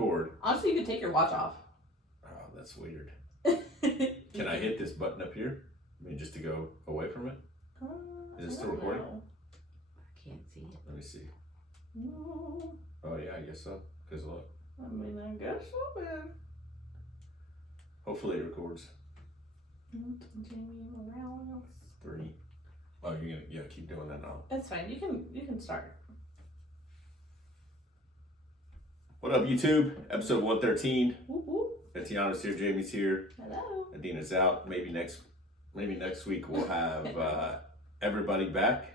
record. Honestly, you could take your watch off. Oh, that's weird. Can I hit this button up here? I mean, just to go away from it? Is it still recording? I can't see it. Let me see. No. Oh, yeah, I guess so. Because look. I mean, I guess so, man. Hopefully it records. Jamie Morales. 3. Oh, you're going to keep doing that now. It's fine. You can start. What up, YouTube? Episode 113. Whoop, whoop. Etiana's here. Jamie's here. Hello. Adina's out. Maybe next week we'll have everybody back.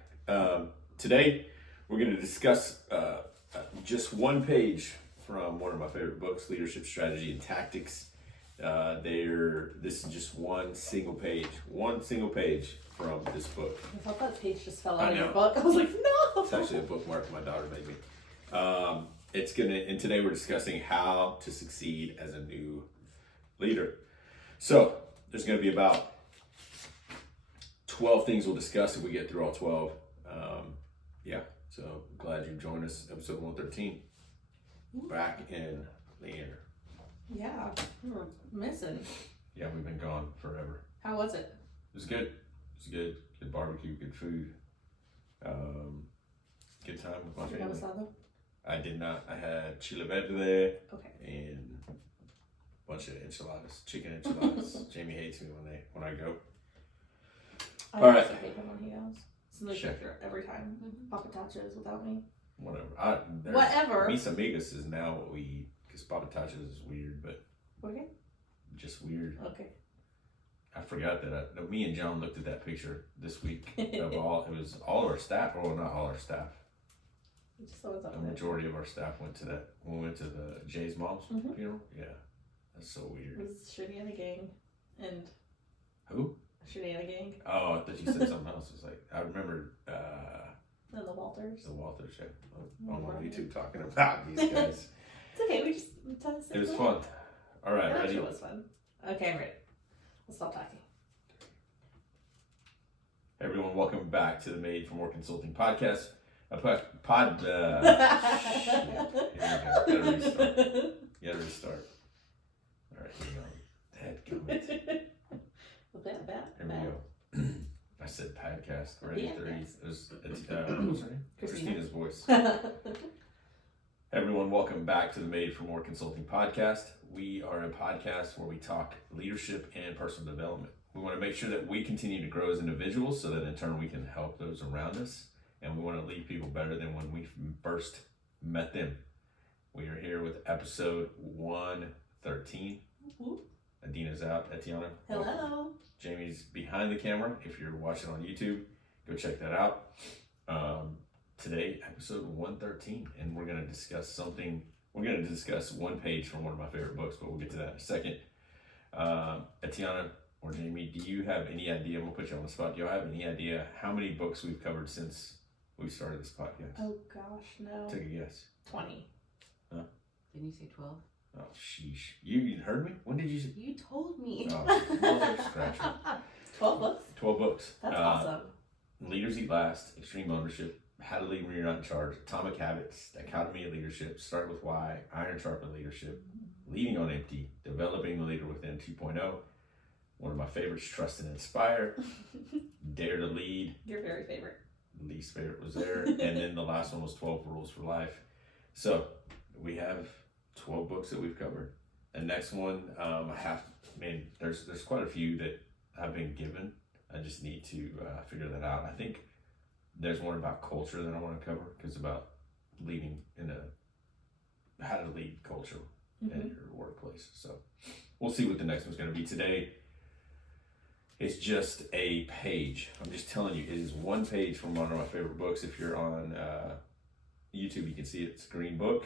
Today we're going to discuss just one page from one of my favorite books, Leadership Strategy and Tactics. This is just one single page from this book. I thought that page just fell out of your book. I was like, no. It's actually a bookmark my daughter made me. And today we're discussing how to succeed as a new leader. So there's going to be about 12 things we'll discuss if we get through all 12. So glad you joined us, episode 113. Back in the air. Yeah, we were missing. Yeah, we've been gone forever. How was it? It was good. Good barbecue, good food. Good time with my family. I did not. I had chile verde and a bunch of enchiladas, chicken enchiladas. Jamie hates me when I go. I all right. hate him when he goes. It's no picture every time. Papatachos without me. Whatever. Mis amigas is now what we eat because papatachos is weird, but just weird. Okay. I forgot that me and John looked at that picture this week of all of our staff. Well, not all our staff. The majority of our staff went to that. We went to the Jay's mom's funeral. Yeah, that's so weird. It was Etiana gang and who? Etiana gang. Oh, I thought you said something else. It was like I remember. And the Walters. The Walters. Yeah. I'm on YouTube talking about these guys. It's okay. We just it was fun. All right, ready? It was fun. Okay, I'm ready. Let's stop talking. Hey everyone, welcome back to the Made for More Consulting podcast. Here we go. Gotta restart. All right, here we go. Here we go. I said podcast. Ready? It was what's her name? Christina's voice. Everyone, welcome back to the Made for More Consulting podcast. We are a podcast where we talk leadership and personal development. We want to make sure that we continue to grow as individuals so that in turn we can help those around us. And we want to leave people better than when we first met them. We are here with episode 113. Adina's out. Etiana. Hello. Welcome. Jamie's behind the camera. If you're watching on YouTube, go check that out. Today, episode 113, and we're going to discuss something. We're going to discuss one page from one of my favorite books, but we'll get to that in a second. Etiana or Jamie, do you have any idea? I'm going to put you on the spot. Do you have any idea how many books we've covered since we started this podcast? Oh, gosh, no. Take a guess. 20. Huh? Didn't you say 12? Oh, sheesh. You heard me? When did you say? You told me. Oh, scratcher. 12 books? 12 books. That's awesome. Leaders Eat Last, Extreme Ownership, How to Lead When You're Not in Charge, Atomic Habits, Dichotomy of Leadership, Start With Why, Iron Sharpened Leadership, Leading on Empty, Developing the Leader Within 2.0, one of my favorites, Trust and Inspire, Dare to Lead. Your very favorite. Least favorite was there. And then the last one was 12 Rules for Life. So we have 12 books that we've covered. The next one, there's quite a few that I've been given. I just need to figure that out. I think there's one about culture that I want to cover because it's about leading how to lead culture in your workplace. So we'll see what the next one's going to be. Today, it's just a page. I'm just telling you, it is one page from one of my favorite books. If you're on YouTube, you can see it's a green book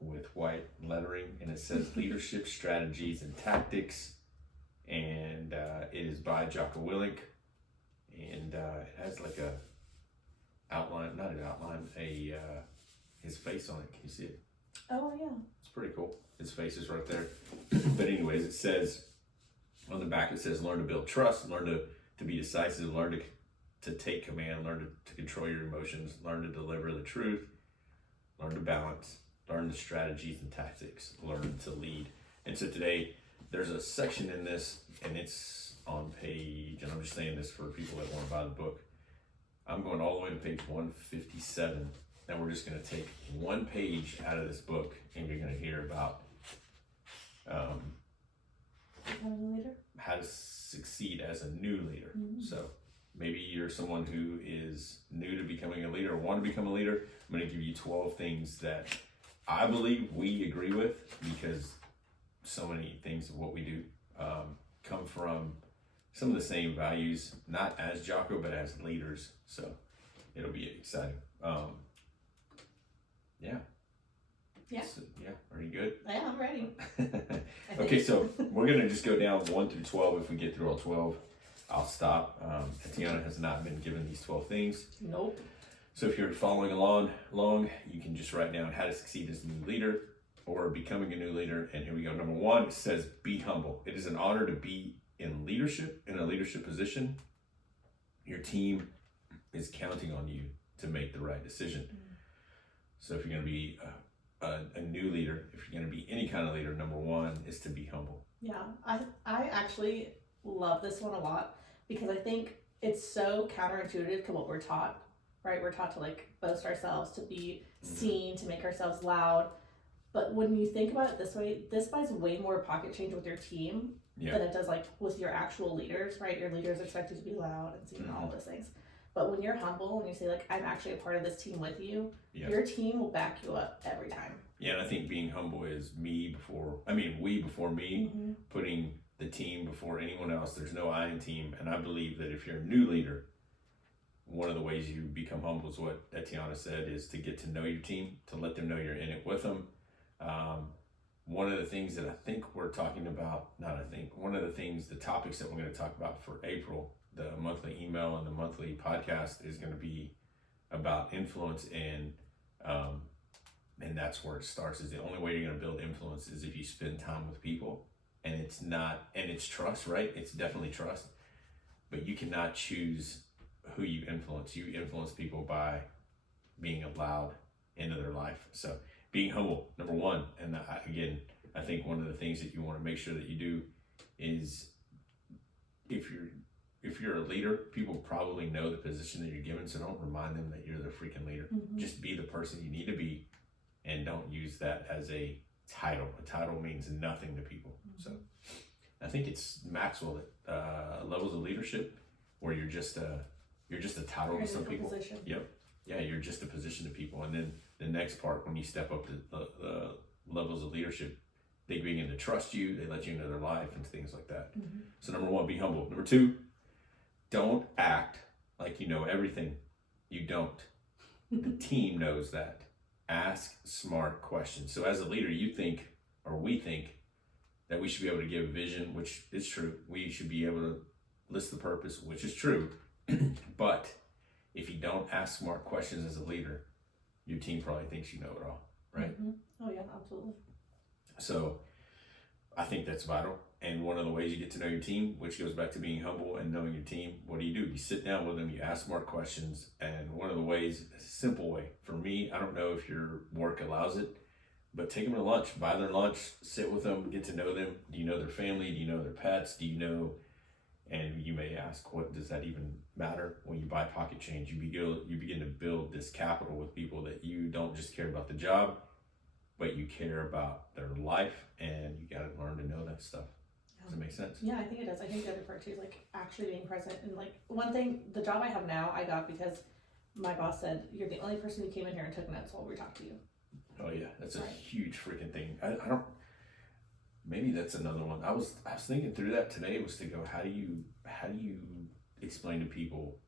with white lettering, and it says Leadership Strategies and Tactics, and it is by Jocko Willink, and it has like a outline, not an outline, his face on it. Can you see it? Oh, yeah. It's pretty cool. His face is right there. But anyways, it says, on the back it says, learn to build trust, learn to be decisive, learn to take command, learn to control your emotions, learn to deliver the truth, learn to balance, learn the strategies and tactics, learn to lead. And so today there's a section in this, and it's on page, and I'm just saying this for people that want to buy the book. I'm going all the way to page 157, and we're just going to take one page out of this book, and you're going to hear about Becoming a leader. how to succeed as a new leader. Mm-hmm. So maybe you're someone who is new to becoming a leader or want to become a leader. I'm going to give you 12 things that I believe we agree with, because so many things of what we do come from some of the same values, not as Jocko, but as leaders. So it'll be exciting. Yeah. Yeah. So, yeah. Are you good? Yeah, I'm ready. Okay, so we're going to just go down 1 through 12. If we get through all 12, I'll stop. Etiana has not been given these 12 things. Nope. So if you're following along, you can just write down how to succeed as a new leader or becoming a new leader. And here we go. Number 1, it says, be humble. It is an honor to be in a leadership position. Your team is counting on you to make the right decision. So if you're going to be a new leader, if you're going to be any kind of leader, number 1 is to be humble. Yeah, I actually love this one a lot, because I think it's so counterintuitive to what we're taught, right? We're taught to like boast ourselves, to be seen, to make ourselves loud. But when you think about it this way, this buys way more pocket change with your team than it does like with your actual leaders, right? Your leaders expect you to be loud and seen and all those things. But when you're humble and you say like, I'm actually a part of this team with you, your team will back you up every time. Yeah, and I think being humble is we before me, putting the team before anyone else. There's no I in team. And I believe that if you're a new leader, one of the ways you become humble is what Etiana said, is to get to know your team, to let them know you're in it with them. One of the things that I think we're talking about, one of the things, the topics that we're going to talk about for April, the monthly email and the monthly podcast, is going to be about influence, and that's where it starts. Is the only way you're going to build influence is if you spend time with people, and it's trust, right? It's definitely trust, but you cannot choose who you influence. You influence people by being allowed into their life. So being humble, number 1. And I think one of the things that you want to make sure that you do is, if you're a leader, people probably know the position that you're given, so don't remind them that you're the freaking leader. Just be the person you need to be, and don't use that as a title. A title means nothing to people. So I think it's Maxwell that levels of leadership, where you're just a title to some people. Position. Yep. Yeah, you're just a position to people. And then the next part, when you step up to the levels of leadership, they begin to trust you, they let you into their life and things like that. So number 1, be humble. Number 2, don't act like you know everything. You don't. The team knows that. Ask smart questions. So as a leader, we think that we should be able to give vision, which is true. We should be able to list the purpose, which is true. But if you don't ask smart questions as a leader, your team probably thinks you know it all, right? Oh yeah, absolutely. So I think that's vital. And one of the ways you get to know your team, which goes back to being humble and knowing your team, what do? You sit down with them, you ask smart questions. And one of the ways, a simple way, for me, I don't know if your work allows it, but take them to lunch, buy their lunch, sit with them, get to know them. Do you know their family? Do you know their pets? Do you know? And you may ask, what does that even matter? When you buy pocket change, you begin to build this capital with people that you don't just care about the job, but you care about their life, and you got to learn to know that stuff. Does it make sense? Yeah, I think it does. I think the other part too is like actually being present. And like one thing, the job I have now, I got because my boss said, you're the only person who came in here and took notes while we talked to you. Oh yeah, that's a huge freaking thing. I don't. Maybe that's another one. I was thinking through that today, was to go, how do you explain to people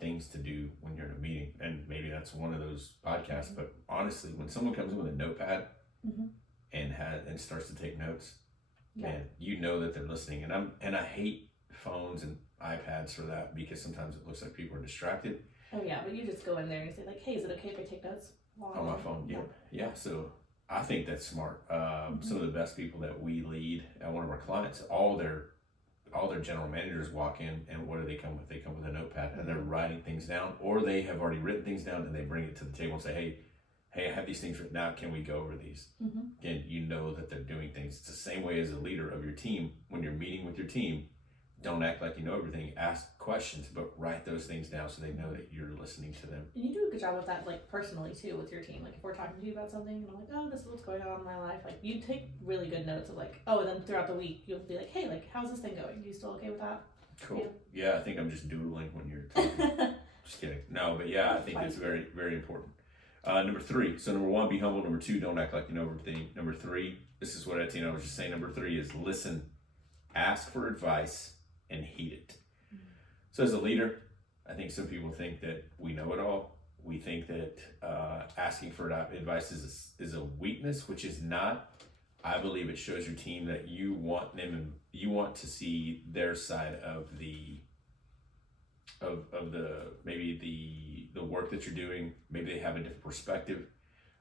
things to do when you're in a meeting? And maybe that's one of those podcasts. But honestly, when someone comes in with a notepad and starts to take notes, man, you know that they're listening. And I hate phones and iPads for that, because sometimes it looks like people are distracted. Oh yeah, but you just go in there and you say like, hey, is it okay if I take notes on my phone? Yeah. So I think that's smart. Some of the best people that we lead at one of our clients, all their general managers walk in, and what do they come with? They come with a notepad, and they're writing things down, or they have already written things down, and they bring it to the table and say, hey, I have these things written out. Can we go over these? Again, you know that they're doing things. It's the same way as a leader of your team. When you're meeting with your team, don't act like you know everything. Ask questions, but write those things down so they know that you're listening to them. And you do a good job with that, like personally too, with your team. Like if we're talking to you about something, and I'm like, oh, this is what's going on in my life. Like you take really good notes of like, oh, and then throughout the week you'll be like, hey, like how's this thing going? Are you still okay with that? Cool. Yeah, I think I'm just doodling when you're talking. Just kidding. No, but yeah, I think it's very, very important. Number 3. So number 1, be humble. Number 2, don't act like you know everything. Number 3, this is what Etiana was just saying. Number 3 is listen, ask for advice, and heed it. So as a leader, I think some people think that we know it all. We think that asking for advice is a weakness, which is not. I believe it shows your team that you want them and you want to see their side of the maybe the work that you're doing. Maybe they have a different perspective.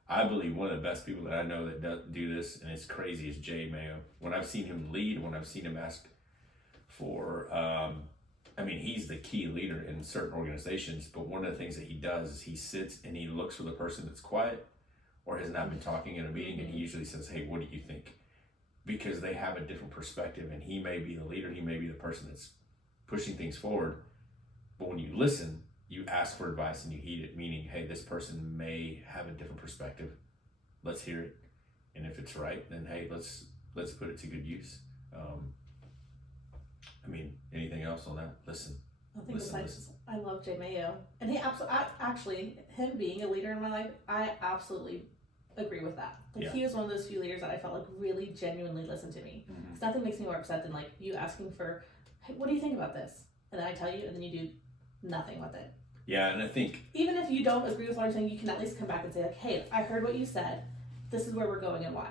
I believe one of the best people that I know that do this, and it's crazy, is Jay Mayo. When I've seen him lead, when I've seen him ask for, he's the key leader in certain organizations, but one of the things that he does is he sits and he looks for the person that's quiet or has not been talking in a meeting, and he usually says, hey, what do you think? Because they have a different perspective, and he may be the leader, he may be the person that's pushing things forward, but when you listen, you ask for advice and you heed it, meaning, hey, this person may have a different perspective. Let's hear it. And if it's right, then hey, let's put it to good use. Anything else on that? Listen. Nothing besides, I love Jay Mayo. And he actually, him being a leader in my life, I absolutely agree with that. Like he was one of those few leaders that I felt like really genuinely listened to me. Because nothing makes me more upset than like you asking for, hey, what do you think about this? And then I tell you, and then you do nothing with it. Yeah, and I think even if you don't agree with what I'm saying, you can at least come back and say like, hey, I heard what you said. This is where we're going and why.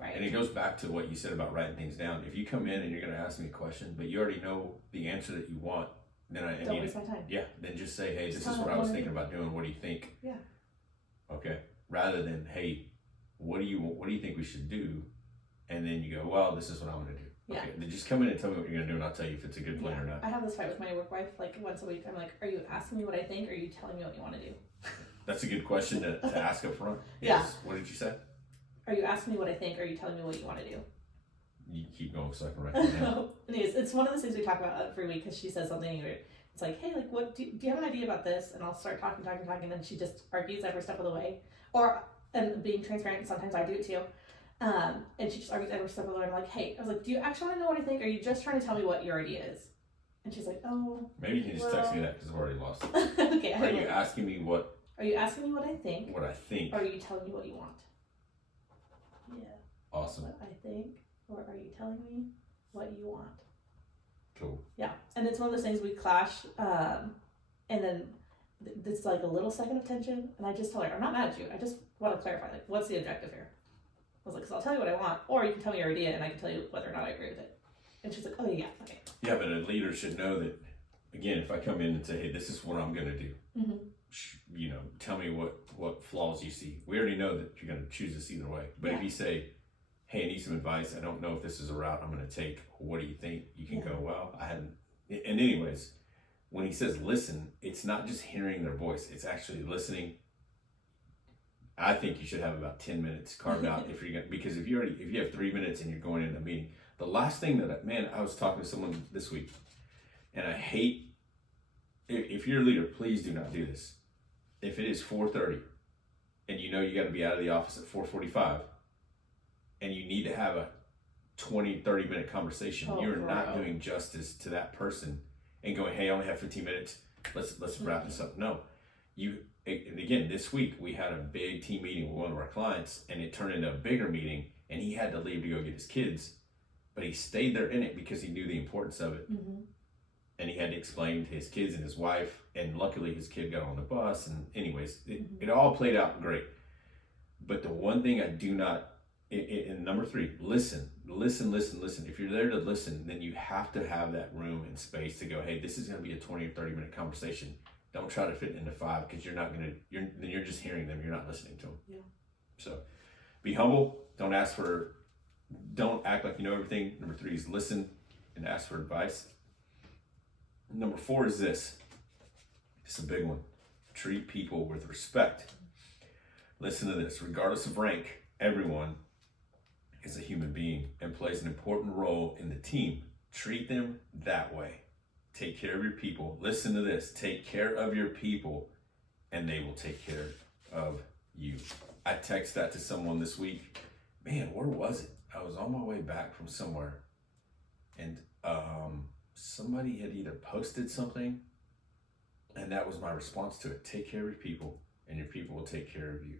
Right. And it goes back to what you said about writing things down. If you come in and you're going to ask me a question, but you already know the answer that you want, then don't waste my time. Yeah, then just say, hey, this is what I was thinking about doing. What do you think? Yeah. Okay. Rather than, hey, what do you think we should do? And then you go, well, this is what I'm going to do. Yeah. Okay. Then just come in and tell me what you're going to do, and I'll tell you if it's a good plan or not. I have this fight with my work wife like once a week. I'm like, are you asking me what I think, or are you telling me what you want to do? That's a good question to ask up front. Yeah. Yes. What did you say? Are you asking me what I think, or are you telling me what you want to do? You keep going so I can write it down. Anyways, it's one of those things we talk about every week because she says something. It's like, hey, like, what do you have an idea about this? And I'll start talking, and then she just argues every step of the way. And being transparent, sometimes I do it too. And she just argues every step of the way. I'm like, hey, I was like, do you actually want to know what I think, or are you just trying to tell me what your idea is? And she's like, oh. Maybe you can just text me that because I've already lost it. Okay. Are you asking me what? Are you asking me what I think? What I think. Or are you telling me what you want? Yeah. Awesome. What I think, or are you telling me what you want? Cool. Yeah, and it's one of those things we clash, and then it's like a little second of tension, and I just tell her, I'm not mad at you, I just want to clarify, like, what's the objective here? I was like, because I'll tell you what I want, or you can tell me your idea, and I can tell you whether or not I agree with it. And she's like, oh yeah, okay. Yeah, but a leader should know that, again, if I come in and say, hey, this is what I'm going to do, tell me what flaws you see. We already know that you're going to choose this either way. But if you say, hey, I need some advice, I don't know if this is a route I'm going to take, what do you think? You can go, well, I hadn't. And anyways, when he says listen, it's not just hearing their voice, it's actually listening. I think you should have about 10 minutes carved out because if you have 3 minutes and you're going into a meeting, the last thing I was talking to someone this week, and I hate, if you're a leader, please do not do this. If it is 4:30 and you know you got to be out of the office at 4:45 and you need to have a 20-30 minute conversation, you're not doing justice to that person and going, hey, I only have 15 minutes, let's wrap this up. No, and again, this week we had a big team meeting with one of our clients, and it turned into a bigger meeting, and he had to leave to go get his kids, but he stayed there in it because he knew the importance of it. And he had to explain to his kids and his wife, and luckily his kid got on the bus, and anyways, it all played out great. But the one thing I do not, in number 3, listen. If you're there to listen, then you have to have that room and space to go, hey, this is going to be a 20 or 30 minute conversation. Don't try to fit into 5 because you're just hearing them. You're not listening to them. Yeah. So be humble. Don't act like you know everything. Number 3 is listen and ask for advice. Number 4 is this. It's a big one. Treat people with respect. Listen to this. Regardless of rank, everyone is a human being and plays an important role in the team. Treat them that way. Take care of your people. Listen to this. Take care of your people and they will take care of you. I texted that to someone this week. Man, where was it? I was on my way back from somewhere and somebody had either posted something and that was my response to it. Take care of your people and your people will take care of you.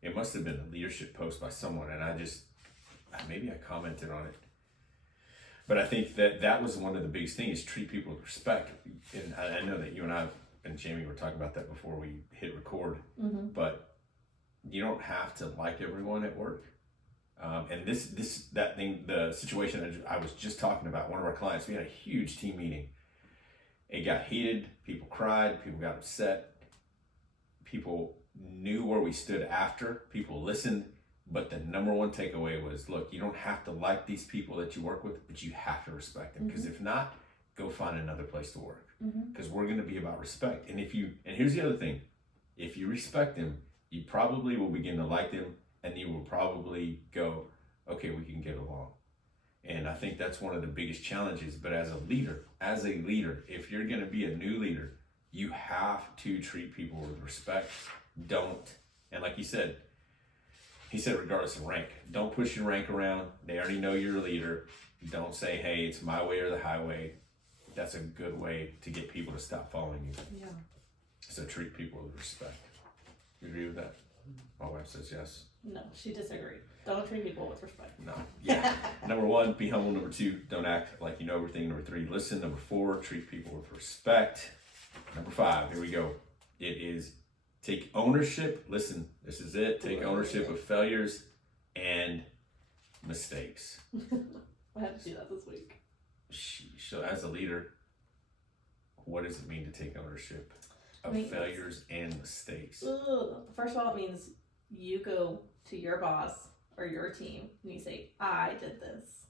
It must have been a leadership post by someone and maybe I commented on it. But I think that was one of the biggest things, treat people with respect. And I know that you and I and Jamie were talking about that before we hit record, but you don't have to like everyone at work. And the situation I was just talking about, one of our clients, we had a huge team meeting. It got heated, people cried, people got upset, people knew where we stood after, people listened, but the number one takeaway was, look, you don't have to like these people that you work with, but you have to respect them, because if not, go find another place to work, because we're going to be about respect. And here's the other thing, if you respect them, you probably will begin to like them, and you will probably go, okay, we can get along. And I think that's one of the biggest challenges. But as a leader, if you're going to be a new leader, you have to treat people with respect. And like he said, regardless of rank, don't push your rank around. They already know you're a leader. Don't say, hey, it's my way or the highway. That's a good way to get people to stop following you. Yeah. So treat people with respect. You agree with that? My wife says yes. No, she disagreed. Don't treat people with respect. No. Yeah. Number 1, be humble. Number 2, don't act like you know everything. Number 3, listen. Number 4, treat people with respect. Number 5, here we go. It is take ownership. Listen, this is it. Take ownership of failures and mistakes. I had to do that this week. So as a leader, what does it mean to take ownership of failures and mistakes? First of all, it means you go to your boss or your team and you say, I did this.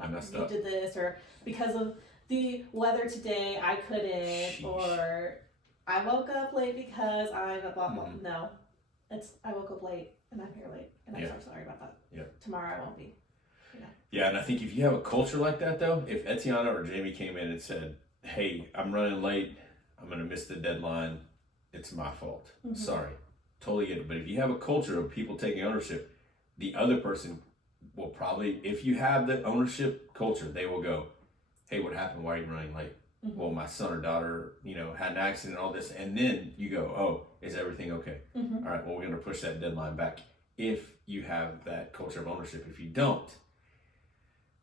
I messed up. You did this, or because of the weather today, I couldn't, or I woke up late because I'm a blah, blah. No, it's I woke up late and I'm here late and I'm so sorry about that. Yeah. Tomorrow I won't be. Yeah, and I think if you have a culture like that, though, if Etiana or Jamie came in and said, hey, I'm running late, I'm going to miss the deadline, it's my fault. Sorry. Totally get it. But if you have a culture of people taking ownership, the other person will probably, if you have the ownership culture, they will go, hey, what happened? Why are you running late? Well, my son or daughter, had an accident and all this. And then you go, oh, is everything okay? All right, well, we're going to push that deadline back. If you have that culture of ownership, if you don't,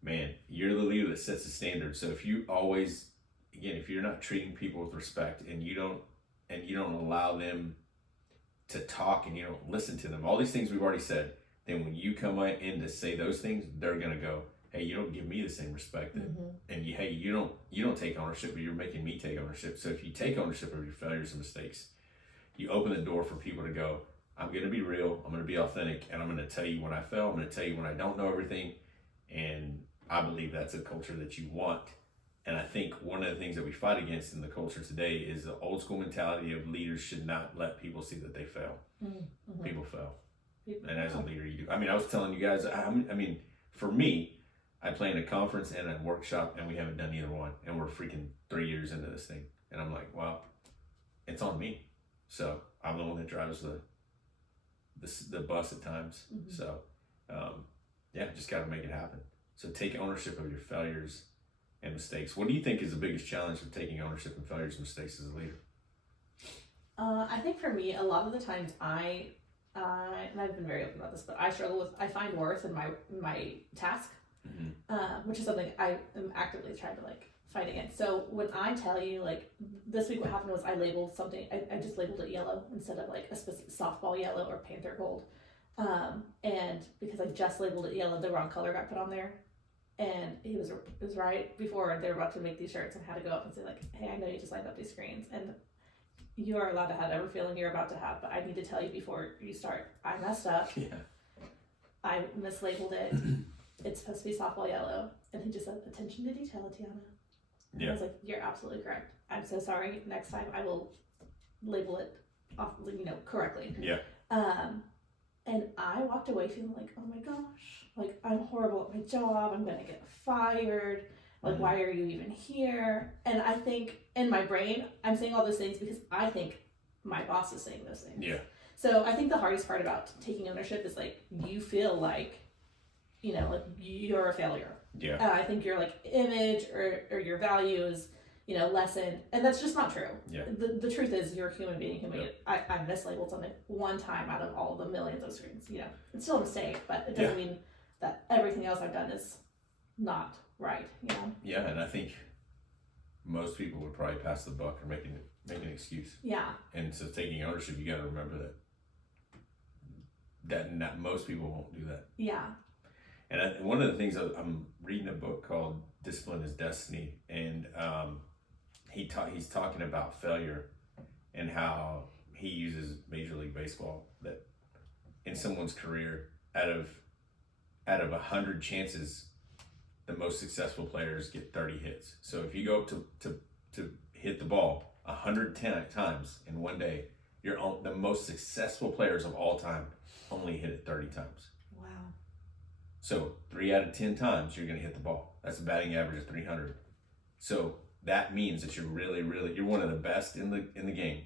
man, you're the leader that sets the standard. So if you always, again, if you're not treating people with respect and you don't allow them to talk and you don't listen to them, all these things we've already said, then when you come in to say those things, they're going to go, hey, you don't give me the same respect. And you don't take ownership, but you're making me take ownership. So if you take ownership of your failures and mistakes, you open the door for people to go, I'm going to be real, I'm going to be authentic, and I'm going to tell you when I fail, I'm going to tell you when I don't know everything. And I believe that's a culture that you want. And I think one of the things that we fight against in the culture today is the old school mentality of leaders should not let people see that they fail. People fail. And as a leader, you do. I mean, I was telling you guys, for me, I play in a conference and a workshop, and we haven't done either one. And we're freaking 3 years into this thing. And I'm like, wow, it's on me. So I'm the one that drives the bus at times. So, just got to make it happen. So take ownership of your failures and mistakes. What do you think is the biggest challenge of taking ownership of failures and mistakes as a leader? I think for me, a lot of the times and I've been very open about this, but I find worth in my task, which is something I am actively trying to fight against. So when I tell you, this week what happened was I labeled something, I just labeled it yellow instead of a specific softball yellow or panther gold. And because I just labeled it yellow, the wrong color got put on there. And it was right before they were about to make these shirts and had to go up and say hey, I know you just lined up these screens and you are allowed to have every feeling you're about to have, but I need to tell you before you start, I messed up. I mislabeled it. It's supposed to be softball yellow. And he just said, attention to detail, Etiana. And I was like, you're absolutely correct. I'm so sorry. Next time I will label it off, correctly. And I walked away feeling like, oh my gosh, like I'm horrible at my job. I'm gonna get fired. Like, why are you even here? And I think in my brain, I'm saying all those things because I think my boss is saying those things. Yeah. So I think the hardest part about taking ownership is like you feel like, you know, like you're a failure. Yeah. I think your like image or your value is, you know, lessened, and that's just not true. Yeah. The truth is you're a human being who made it. I mislabeled something one time out of all the millions of screens. You know, it's still a mistake, but it doesn't mean that everything else I've done is not right. You know. Yeah, and I think most people would probably pass the buck or make an excuse. Yeah. And so taking ownership, you got to remember that not most people won't do that. Yeah. And one of the things I'm reading a book called Discipline is Destiny, and he's talking about failure and how he uses Major League Baseball, that in someone's career, out of 100 chances, the most successful players get 30 hits. So if you go up to hit the ball 110 times in one day, the most successful players of all time only hit it 30 times. Wow. So 3 out of 10 times you're going to hit the ball. That's a batting average of 300. So that means that you're you're one of the best in the game.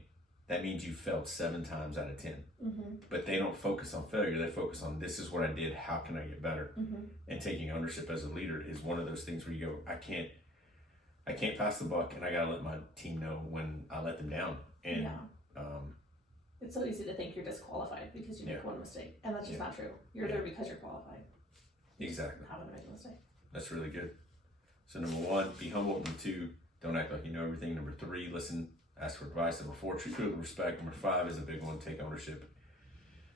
That means you failed 7 times out of 10. Mm-hmm. But they don't focus on failure. They focus on, this is what I did. How can I get better? Mm-hmm. And taking ownership as a leader is one of those things where you go, I can't pass the buck, and I got to let my team know when I let them down. And it's so easy to think you're disqualified because you make one mistake, and that's just not true. You're there because you're qualified. Exactly. How to make a mistake. That's really good. So number 1, be humble. Number 2, don't act like you know everything. Number 3, listen, ask for advice. Number 4, treat people with respect. Number 5 is a big one, take ownership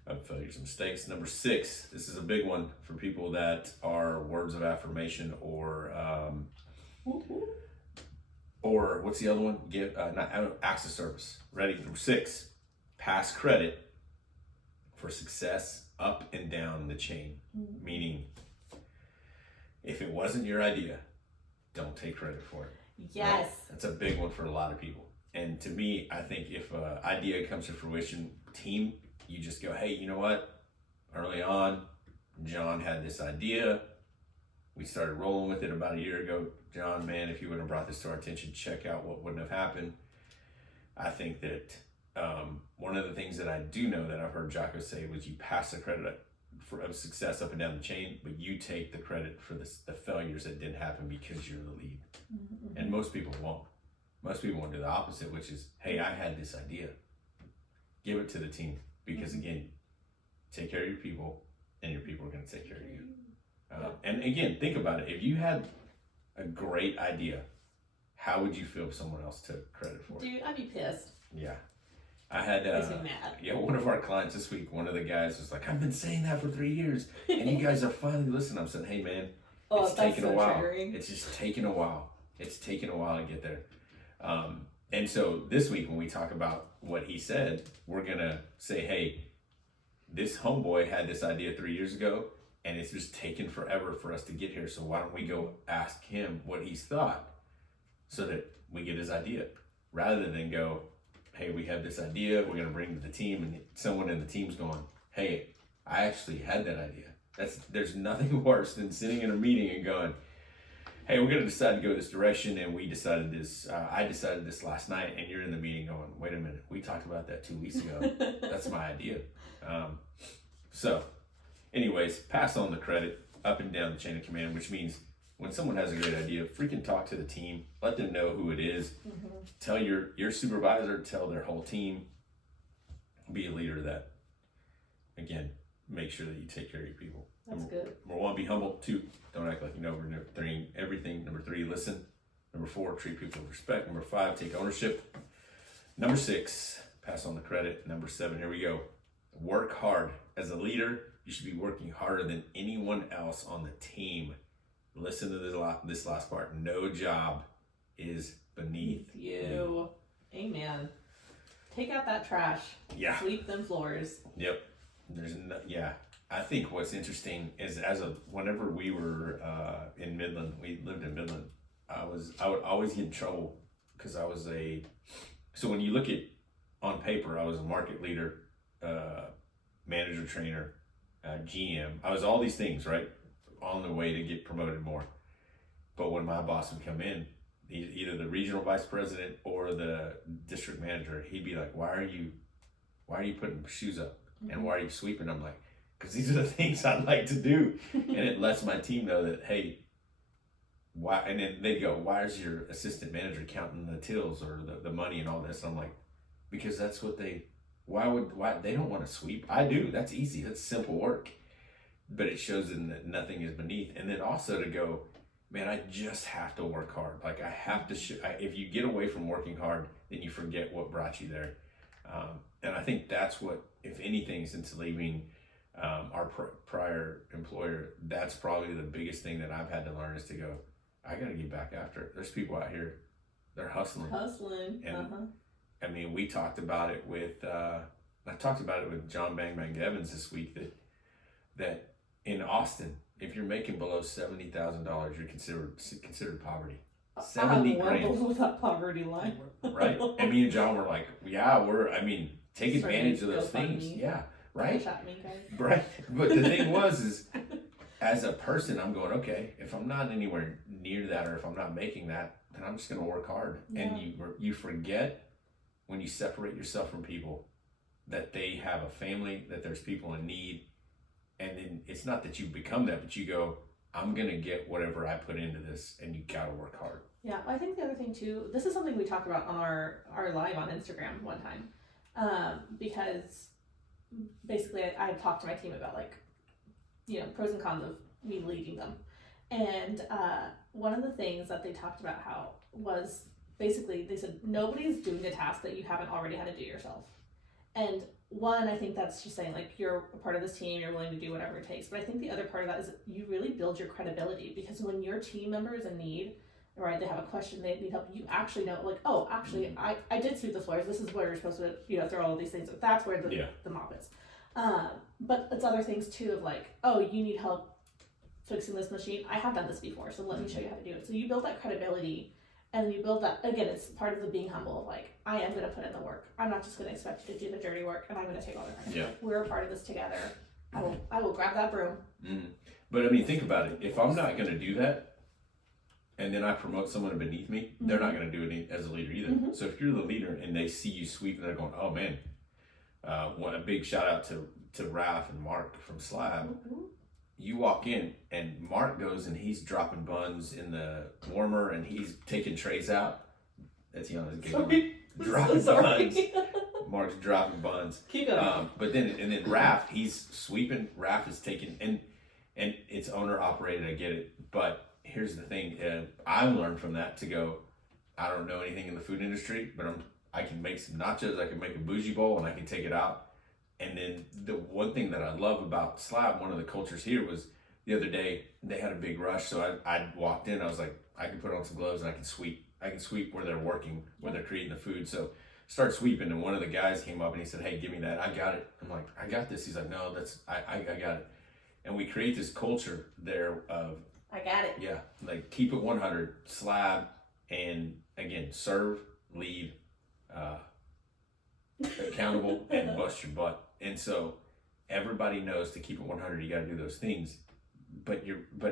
of failures and mistakes. Number 6, this is a big one for people that are words of affirmation or what's the other one? Acts of service. Ready? Number 6, pass credit for success up and down the chain. Mm-hmm. Meaning, if it wasn't your idea, don't take credit for it. Yes. Right? That's a big one for a lot of people. And to me, I think if an idea comes to fruition, team, you just go, hey, you know what? Early on, John had this idea. We started rolling with it about a year ago. John, man, if you wouldn't have brought this to our attention, check out what wouldn't have happened. I think that one of the things that I do know that I've heard Jocko say was you pass the credit of success up and down the chain, but you take the credit for the failures that didn't happen because you're the lead. Mm-hmm. And most people won't. Most people want to do the opposite, which is, hey, I had this idea. Give it to the team. Because again, take care of your people, and your people are going to take care of you. And again, think about it. If you had a great idea, how would you feel if someone else took credit for it? Dude, I'd be pissed. Yeah. I had makes me mad. Yeah, one of our clients this week, one of the guys was like, I've been saying that for 3 years, and you guys are finally listening. I'm saying, hey man, it's taken a while. Triggering. It's just taken a while. It's taken a while to get there. And so this week when we talk about what he said, we're going to say, hey, this homeboy had this idea 3 years ago, and it's just taken forever for us to get here. So why don't we go ask him what he's thought so that we get his idea, rather than go, hey, we have this idea, we're going to bring it to the team, and someone in the team's going, hey, I actually had that idea. There's nothing worse than sitting in a meeting and going, hey, we're going to decide to go this direction, and we decided this, I decided this last night, and you're in the meeting going, wait a minute, we talked about that 2 weeks ago. That's my idea. So anyways, pass on the credit up and down the chain of command, which means when someone has a great idea, freaking talk to the team, let them know who it is. Mm-hmm. Tell your supervisor, tell their whole team, be a leader of that. Again, make sure that you take care of your people. That's good. Number 1, be humble. 2, don't act like you know everything. Number 3, listen. Number 4, treat people with respect. Number 5, take ownership. Number 6, pass on the credit. Number 7, here we go. Work hard. As a leader, you should be working harder than anyone else on the team. Listen to this last part. No job is beneath you. Amen. Take out that trash. Yeah. Sweep them floors. Yep. I think what's interesting is whenever we were in Midland, we lived in Midland, I would always get in trouble because so when you look at on paper, I was a market leader manager, trainer, GM. I was all these things, right? On the way to get promoted more. But when my boss would come in, either the regional vice president or the district manager, he'd be like, why are you putting shoes up? And why are you sweeping? I'm like, because these are the things I like to do. And it lets my team know that, hey, why? And then they'd go, why is your assistant manager counting the tills or the money and all this? And I'm like, because that's what why they don't want to sweep. I do. That's easy. That's simple work. But it shows them that nothing is beneath. And then also to go, man, I just have to work hard. Like I have to, if you get away from working hard, then you forget what brought you there. And I think that's what, if anything, since leaving our prior employer, that's probably the biggest thing that I've had to learn is to go, I got to get back after it. There's people out here, they're hustling. And I mean, we talked about it with, I talked about it with John Bang Bang Evans this week that in Austin, if you're making below $70,000, you're considered poverty. 70 grand. Below that poverty line. Right? And me and John were like, yeah, take advantage of those things. Yeah. Right? Me, guys. Right. But the thing is as a person, I'm going, okay, if I'm not anywhere near that, or if I'm not making that, then I'm just going to work hard. Yeah. And you forget when you separate yourself from people that they have a family, that there's people in need. And then it's not that you become that, but you go, I'm going to get whatever I put into this, and you got to work hard. Yeah, I think the other thing too, this is something we talked about on our live on Instagram one time, because basically I talked to my team about pros and cons of me leading them. And one of the things that they talked about how was basically, they said, nobody's doing a task that you haven't already had to do yourself. And one, I think that's just saying, like, you're a part of this team, you're willing to do whatever it takes. But I think the other part of that is you really build your credibility, because when your team member is in need, right, they have a question, they need help, you actually know, like, oh, actually, I did sweep the floors, this is where you're supposed to, throw all these things. That's where the mop is. But it's other things, too, of like, oh, you need help fixing this machine. I have done this before, so let me show you how to do it. So you build that credibility. And you build that, again, it's part of the being humble of like, I am going to put in the work. I'm not just going to expect you to do the dirty work and I'm going to take all the credit. Yeah. Like, we're a part of this together. I will grab that broom. But I mean, think about it. If I'm not going to do that and then I promote someone beneath me, they're not going to do it as a leader either. So if you're the leader and they see you sweep and they're going, oh man, a big shout out to Ralph and Mark from Slab. You walk in and Mark goes and he's dropping buns in the warmer and he's taking trays out. Etiana's giggling. Dropping buns. Mark's dropping buns. Keep going. But then Raph, he's sweeping. Raph is taking, and it's owner operated. I get it. But here's the thing. I learned from that to go, I don't know anything in the food industry, but I can make some nachos. I can make a bougie bowl and I can take it out. And then the one thing that I love about Slab, one of the cultures here, was the other day they had a big rush. So I walked in, I was like, I can put on some gloves and I can sweep. I can sweep where they're working, where they're creating the food. So start sweeping, and one of the guys came up and he said, hey, give me that. I got it. I'm like, I got this. He's like, no, I got it. And we create this culture there of, I got it. Yeah, like keep it 100, Slab, and again, serve, lead, accountable, and bust your butt. And so everybody knows to keep it 100, you got to do those things. But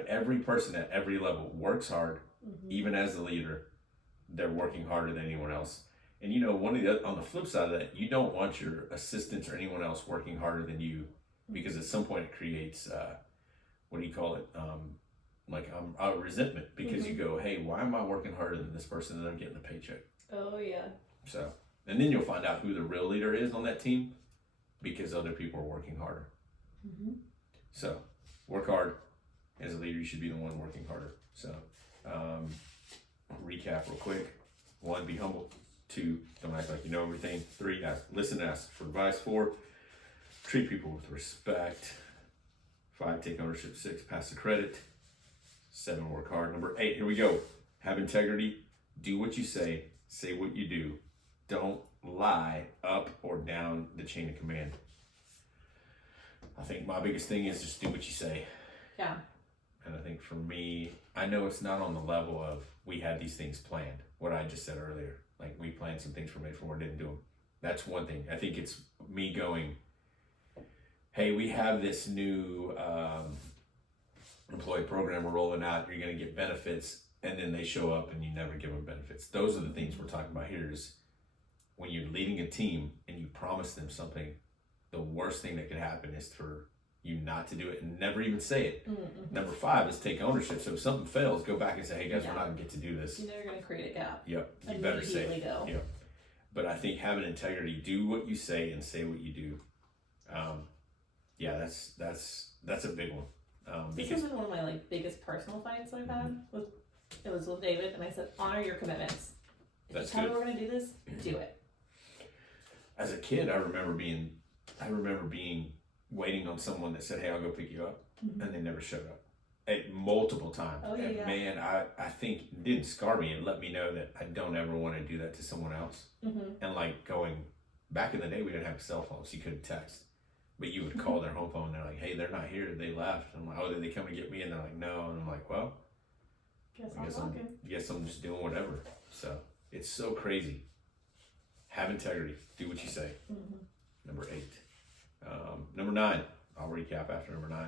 every person at every level works hard, even as the leader. They're working harder than anyone else. And on the flip side of that, you don't want your assistants or anyone else working harder than you, because at some point it creates what do you call it? A resentment, because you go, hey, why am I working harder than this person and I'm getting the paycheck? Oh yeah. So, and then you'll find out who the real leader is on that team, because other people are working harder. So work hard. As a leader, you should be the one working harder. So recap real quick. 1, be humble. 2, don't act like you know everything. 3, listen, ask for advice. 4, treat people with respect. 5, take ownership. 6, pass the credit. 7, work hard. Number 8, here we go. Have integrity. Do what you say what you do. Don't lie up or down the chain of command. I think my biggest thing is just do what you say. Yeah. And I think for me, I know it's not on the level of we had these things planned. What I just said earlier, like we planned some things for May 4, didn't do them. That's one thing. I think it's me going, hey, we have this new employee program we're rolling out, you're going to get benefits, and then they show up and you never give them benefits. Those are the things we're talking about here is when you're leading a team and you promise them something, the worst thing that could happen is for you not to do it and never even say it. Mm-hmm. Number 5 is take ownership. So if something fails, go back and say, hey guys, we're not going to get to do this. You know you're going to create a gap. Yep, you better say it. Go. Yep. But I think having integrity, do what you say and say what you do. Yeah, that's a big one. This has been one of my like biggest personal fights I've had. It was with David, and I said, honor your commitments. If That's you tell me good. we're going to do this, do it. As a kid, I remember being waiting on someone that said, hey, I'll go pick you up, and they never showed up. Multiple times. Oh, yeah, And yeah. man, I think it didn't scar me. It let me know that I don't ever want to do that to someone else. Mm-hmm. And like going back in the day, we didn't have cell phones. You couldn't text, but you would call their home phone. And they're like, hey, they're not here. They left. I'm like, oh, did they come to get me? And they're like, no. And I'm like, well, I guess I'm just doing whatever. So it's so crazy. Have integrity. Do what you say. Mm-hmm. Number 8. Number 9. I'll recap after number 9.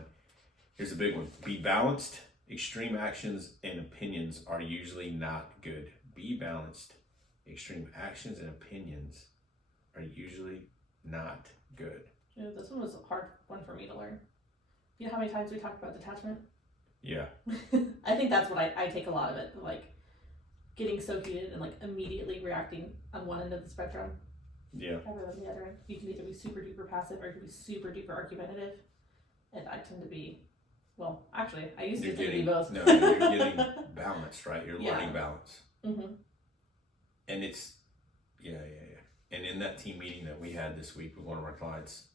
Here's a big one. Be balanced. Extreme actions and opinions are usually not good. Be balanced. Extreme actions and opinions are usually not good. You know, this one was a hard one for me to learn. You know how many times we talked about detachment? Yeah. I think that's what I take a lot of it. Like getting so heated and like immediately reacting on one end of the spectrum Yeah. rather than the other end. You can either be super duper passive or you can be super duper argumentative. And I tend to be, well, actually, I used to be both. No, you're getting balanced, right? You're Yeah. learning balance. Mm-hmm. And it's, yeah. And in that team meeting that we had this week with one of our clients,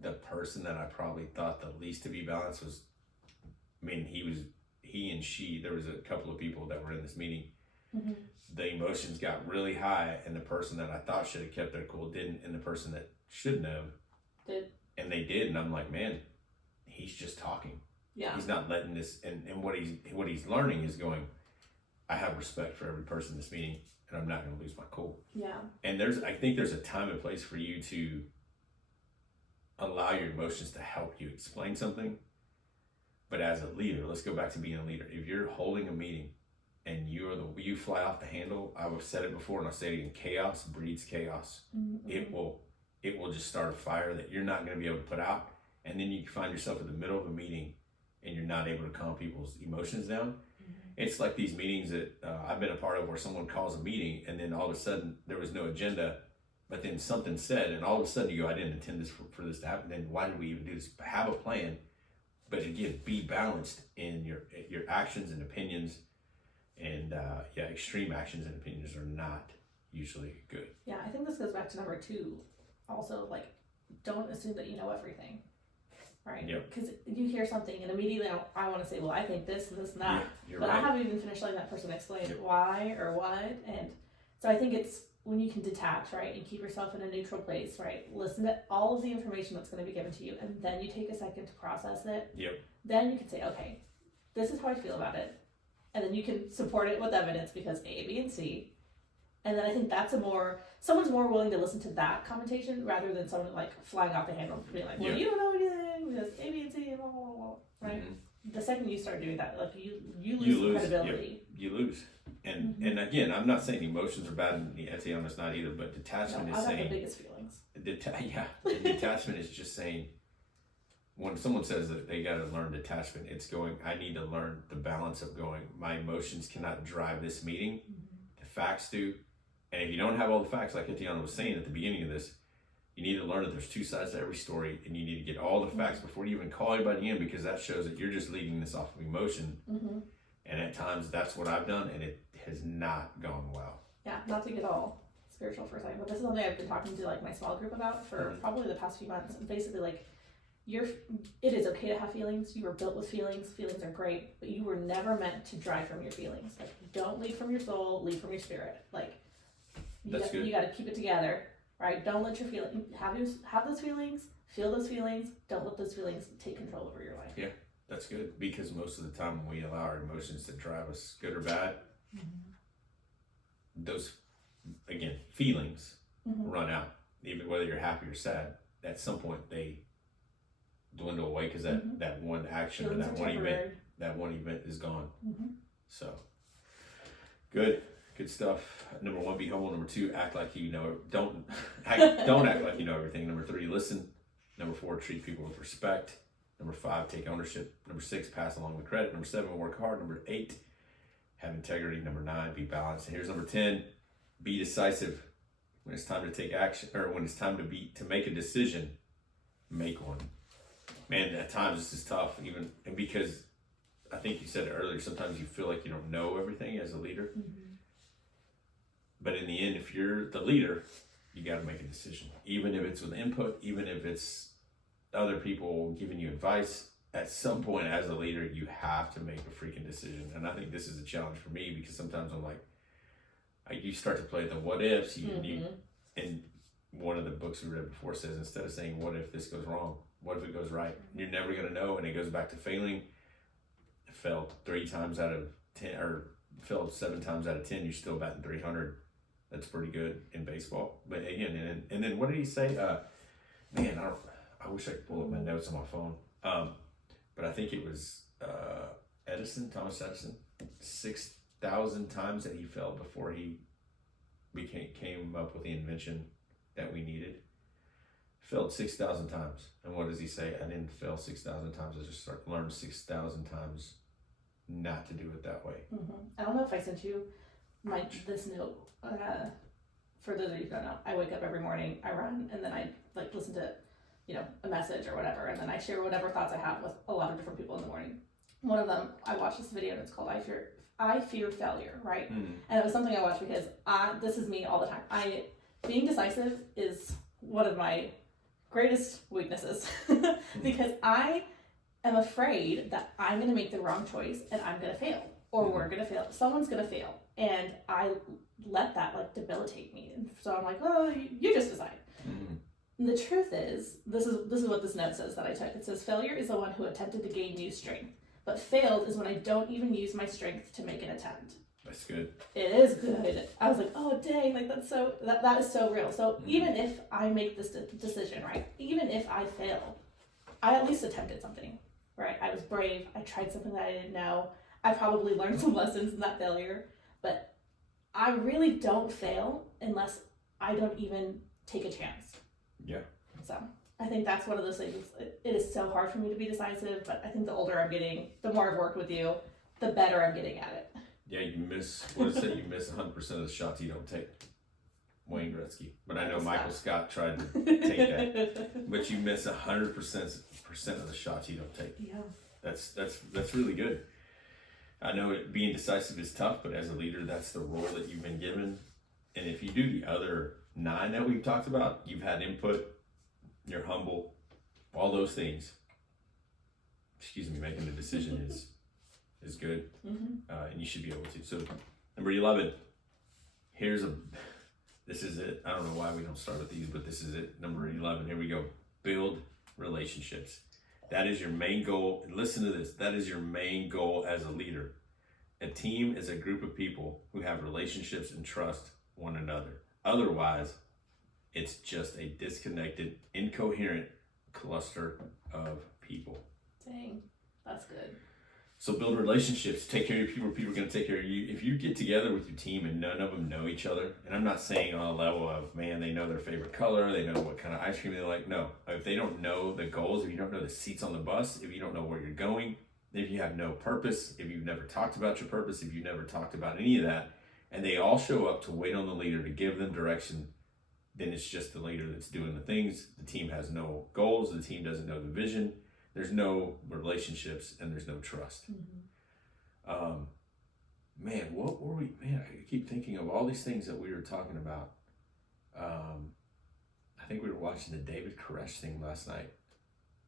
the person that I probably thought the least to be balanced was, I mean, he and she, there was a couple of people that were in this meeting. Mm-hmm. The emotions got really high, and the person that I thought should have kept their cool didn't, and the person that shouldn't have Did. And they did, and I'm like, man, he's just talking. Yeah. He's not letting this, and what he's learning is going, I have respect for every person in this meeting, and I'm not going to lose my cool. Yeah. And I think there's a time and place for you to allow your emotions to help you explain something. But as a leader, let's go back to being a leader. If you're holding a meeting and you fly off the handle, I've said it before and I'll say it again, chaos breeds chaos. Mm-hmm. It will just start a fire that you're not going to be able to put out. And then you find yourself in the middle of a meeting and you're not able to calm people's emotions down. Mm-hmm. It's like these meetings that I've been a part of where someone calls a meeting and then all of a sudden there was no agenda, but then something said, and all of a sudden you go, I didn't intend this for this to happen. Then why did we even do this? Have a plan. But again, be balanced in your actions and opinions. And extreme actions and opinions are not usually good. Yeah, I think this goes back to number 2. Also, like, don't assume that you know everything, right? Yep. Because you hear something and immediately I want to say, well, I think this and this and that. Yeah, you're But right. I haven't even finished letting that person explain Yep. why or what. And so I think it's when you can detach, right, and keep yourself in a neutral place, right? Listen to all of the information that's going to be given to you, and then you take a second to process it. Yep. Then you can say, okay, this is how I feel about it. And then you can support it with evidence because A, B, and C. And then I think someone's more willing to listen to that commentation rather than someone like flying off the handle being like, well, Yeah. you don't know anything because A, B, and C, blah, blah, blah, right? Mhm. The second you start doing that, like you You lose lose, credibility. You lose. And Mhm. and again, I'm not saying emotions are bad, and Etiana's not either, but detachment No, is I got the saying, biggest feelings. detachment is just saying, when someone says that they got to learn detachment, it's going, I need to learn the balance of going, my emotions cannot drive this meeting, the facts do. And if you don't have all the facts, like Etiana was saying at the beginning of this, you need to learn that there's 2 sides to every story, and you need to get all the facts before you even call anybody in, because that shows that you're just leading this off of emotion. Mm-hmm. And at times that's what I've done, and it has not gone well. Yeah, not to get all spiritual for a second, but this is something I've been talking to like my small group about for probably the past few months. And basically, like, it is okay to have feelings. You were built with feelings. Feelings are great, but you were never meant to drive from your feelings. Like, don't lead from your soul, lead from your spirit. Like, Good. You got to keep it together, right? Don't let your feelings have those feelings, feel those feelings. Don't let those feelings take control over your life. Yeah, that's good, because most of the time when we allow our emotions to drive us, good or bad, those, again, feelings Mm-hmm. run out. Even whether you're happy or sad, at some point they dwindle away because that one action or Feelings that are one temporary. event is gone. Mm-hmm. So good stuff. Number 1, be humble. Number 2, act like you know. Don't act like you know everything. Number 3, listen. Number 4, treat people with respect. Number 5, take ownership. Number 6, pass along the credit. Number 7, work hard. Number 8, have integrity. Number 9, be balanced. And here's number 10, be decisive. When it's time to take action, or when it's time to make a decision, make one. Man, at times this is tough, and because I think you said it earlier, sometimes you feel like you don't know everything as a leader. Mm-hmm. But in the end, if you're the leader, you got to make a decision. Even if it's with input, even if it's other people giving you advice, at some point as a leader, you have to make a freaking decision. And I think this is a challenge for me because sometimes I'm like, you start to play the what ifs. And one of the books we read before says, instead of saying, what if this goes wrong? What if it goes right? You're never going to know. And it goes back to failing. Failed 3 times out of 10, or failed 7 times out of 10, you're still batting 300. That's pretty good in baseball. But again, and then what did he say? Man, I wish I could pull up my notes on my phone. But I think it was Thomas Edison, 6,000 times that he failed before he came up with the invention that we needed. Failed 6,000 times. And what does he say? I didn't fail 6,000 times. I just learned 6,000 times not to do it that way. Mm-hmm. I don't know if I sent you this note. For those of you who don't know, I wake up every morning, I run, and then I listen to, a message or whatever, and then I share whatever thoughts I have with a lot of different people in the morning. One of them, I watched this video and it's called I Fear Failure, right? And it was something I watched because this is me all the time. Being decisive is one of my greatest weaknesses because I am afraid that I'm going to make the wrong choice and I'm going to fail, or we're going to fail. Someone's going to fail, and I let that debilitate me. And so I'm like, oh, you just decide. And the truth is, this is what this note says that I took. It says, failure is the one who attempted to gain new strength, but failed is when I don't even use my strength to make an attempt. That's good. It is good. I was like, oh dang, that's so that is so real. So even if I make this decision, right? Even if I fail, I at least attempted something, right? I was brave. I tried something that I didn't know. I probably learned some lessons in that failure, but I really don't fail unless I don't even take a chance. Yeah. So I think that's one of those things. It is so hard for me to be decisive, but I think the older I'm getting, the more I've worked with you, the better I'm getting at it. Yeah, you miss 100% of the shots you don't take. Wayne Gretzky. But I know Michael Scott tried to take that. But you miss 100% of the shots you don't take. Yeah. That's really good. I know being decisive is tough, but as a leader, that's the role that you've been given. And if you do the other 9 that we've talked about, you've had input, you're humble, all those things. Making the decision is good, and you should be able to. So, number 11. This is it. I don't know why we don't start with these, but this is it. Number 11. Here we go. Build relationships. That is your main goal. And listen to this. That is your main goal as a leader. A team is a group of people who have relationships and trust one another. Otherwise, it's just a disconnected, incoherent cluster of people. Dang, that's good. So build relationships. Take care of your people. People are going to take care of you. If you get together with your team and none of them know each other, and I'm not saying on a level of, man, they know their favorite color, they know what kind of ice cream they like. No. If they don't know the goals, if you don't know the seats on the bus, if you don't know where you're going, if you have no purpose, if you've never talked about your purpose, if you've never talked about any of that, and they all show up to wait on the leader to give them direction, then it's just the leader that's doing the things. The team has no goals. The team doesn't know the vision. There's no relationships and there's no trust. Man, what were we? Man, I keep thinking of all these things that we were talking about. I think we were watching the David Koresh thing last night,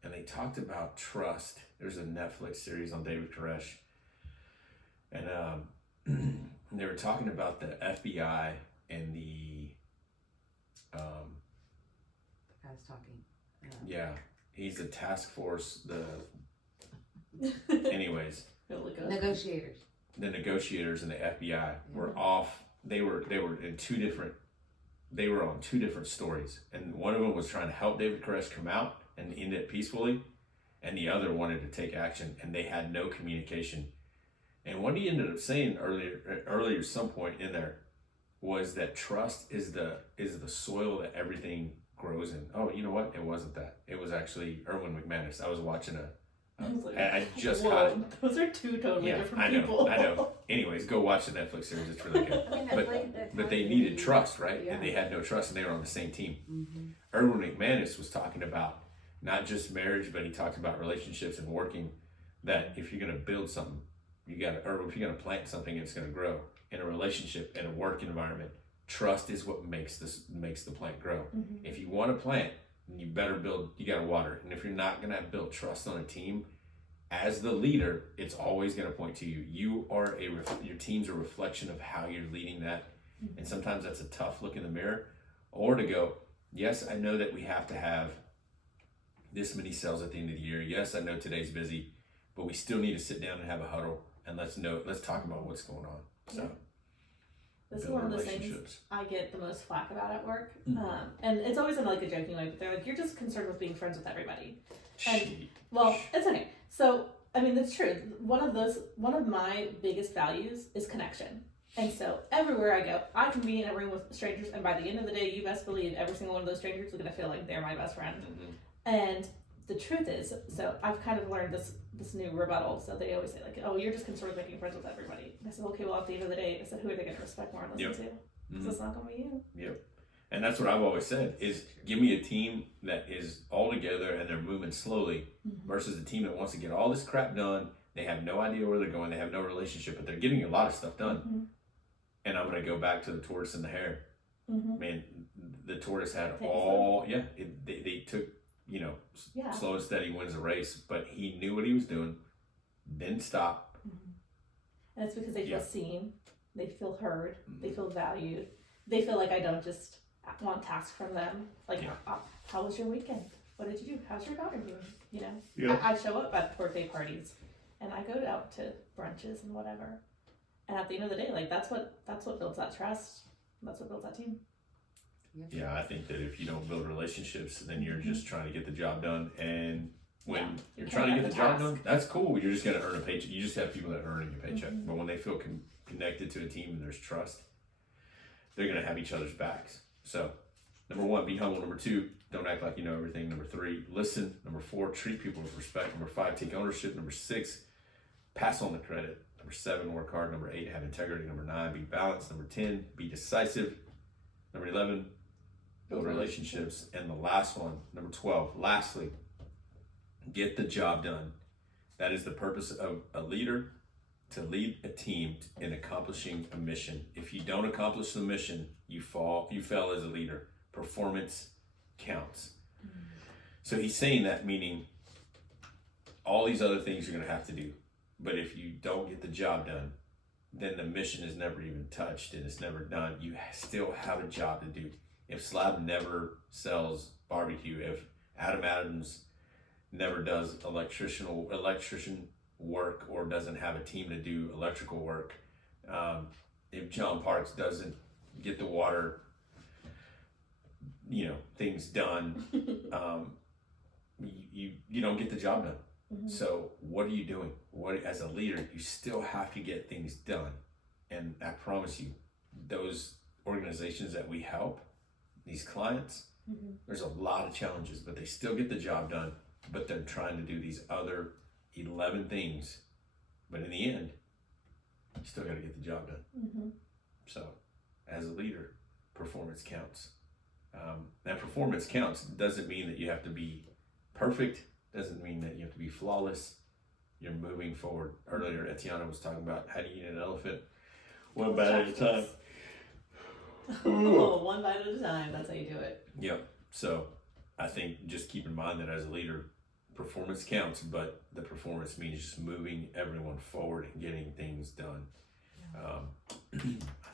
and they talked about trust. There's a Netflix series on David Koresh, and they were talking about the FBI and the guy's talking. yeah. He's the task force, anyways. Negotiators. The negotiators and the FBI were off. They were on two different stories. And one of them was trying to help David Koresh come out and end it peacefully. and the other wanted to take action, and they had no communication. And what he ended up saying earlier at some point in there was that trust is the soil that everything grows in. Oh, you know what? It wasn't that. It was actually Erwin McManus. I was watching I just caught it. Those are two totally different I people. know. Anyways, go watch the Netflix series. It's really good. I mean, But they needed trust, right? Yeah. And they had no trust, and they were on the same team. Mm-hmm. Erwin McManus was talking about not just marriage, but he talked about relationships and working. That if you're going to build something, if you're going to plant something, it's going to grow. In a relationship, in a work environment, trust is what makes the plant grow. Mm-hmm. If you want to plant, you better build. You got to water. And if you're not going to build trust on a team, as the leader, it's always going to point to you. You are your team's a reflection of how you're leading that. Mm-hmm. And sometimes that's a tough look in the mirror, or to go, yes, I know that we have to have this many sales at the end of the year. Yes, I know today's busy, but we still need to sit down and have a huddle and let's talk about what's going on. So this is build one of those things relationships. I get the most flack about at work. Mm-hmm. And it's always in like a joking way, but they're like, you're just concerned with being friends with everybody. And Shit. well, it's okay. So I mean, that's true. One of my biggest values is connection. And so everywhere I go, I can be in a room with strangers, and by the end of the day, you best believe every single one of those strangers is gonna feel like they're my best friend. Mm-hmm. And the truth is, so I've kind of learned this new rebuttal. So they always say like, "Oh, you're just concerned with making friends with everybody." And I said, "Okay, well, at the end of the day, I said, who are they going to respect more and listen to? Mm-hmm. So it's not going to be you." Yep. And that's what I've always said is give me a team that is all together and they're moving slowly versus a team that wants to get all this crap done. They have no idea where they're going. They have no relationship, but they're getting a lot of stuff done. Mm-hmm. And I'm going to go back to the tortoise and the hare. Mm-hmm. Man, the tortoise had Take they took, Yeah. slow and steady wins the race, but he knew what he was doing, didn't stop. Mm-hmm. And it's because they feel seen, they feel heard, they Mm-hmm. feel valued, they feel like I don't just want tasks from them. Like, how was your weekend? What did you do? How's your daughter doing? You know, Yeah. I show up at birthday parties, and I go out to brunches and whatever. And at the end of the day, like that's what builds that trust. That's what builds that team. Yeah, I think that if you don't build relationships, then you're just trying to get the job done. And when you're trying to get the job done, that's cool. You're just going to earn a paycheck. You just have people that are earning a paycheck. Mm-hmm. But when they feel connected to a team and there's trust, they're going to have each other's backs. So, number 1, be humble. Number 2, don't act like you know everything. Number 3, listen. Number 4, treat people with respect. Number 5, take ownership. Number 6, pass on the credit. Number 7, work hard. Number 8, have integrity. Number 9, be balanced. Number 10, be decisive. Number 11, build relationships. And the last one, number 12, lastly, get the job done. That is the purpose of a leader, to lead a team in accomplishing a mission. If you don't accomplish the mission, you fail as a leader. Performance counts. So he's saying that, meaning all these other things you're going to have to do. But if you don't get the job done, then the mission is never even touched and it's never done. You still have a job to do. If Slab never sells barbecue, if Adam Adams never does electrician work or doesn't have a team to do electrical work, if John Parks doesn't get the water, things done, you don't get the job done. Mm-hmm. So what are you doing? As a leader, you still have to get things done. And I promise you, those organizations that we help, these clients, there's a lot of challenges, but they still get the job done. But they're trying to do these other 11 things. But in the end, you still got to get the job done. So as a leader, performance counts. That performance counts doesn't mean that you have to be perfect, doesn't mean that you have to be flawless. You're moving forward. Earlier, Etiana was talking about how do you eat an elephant? One bite at a time. Oh, one bite at a time. That's how you do it. Yep. So I think just keep in mind that as a leader, performance counts, but the performance means just moving everyone forward and getting things done. I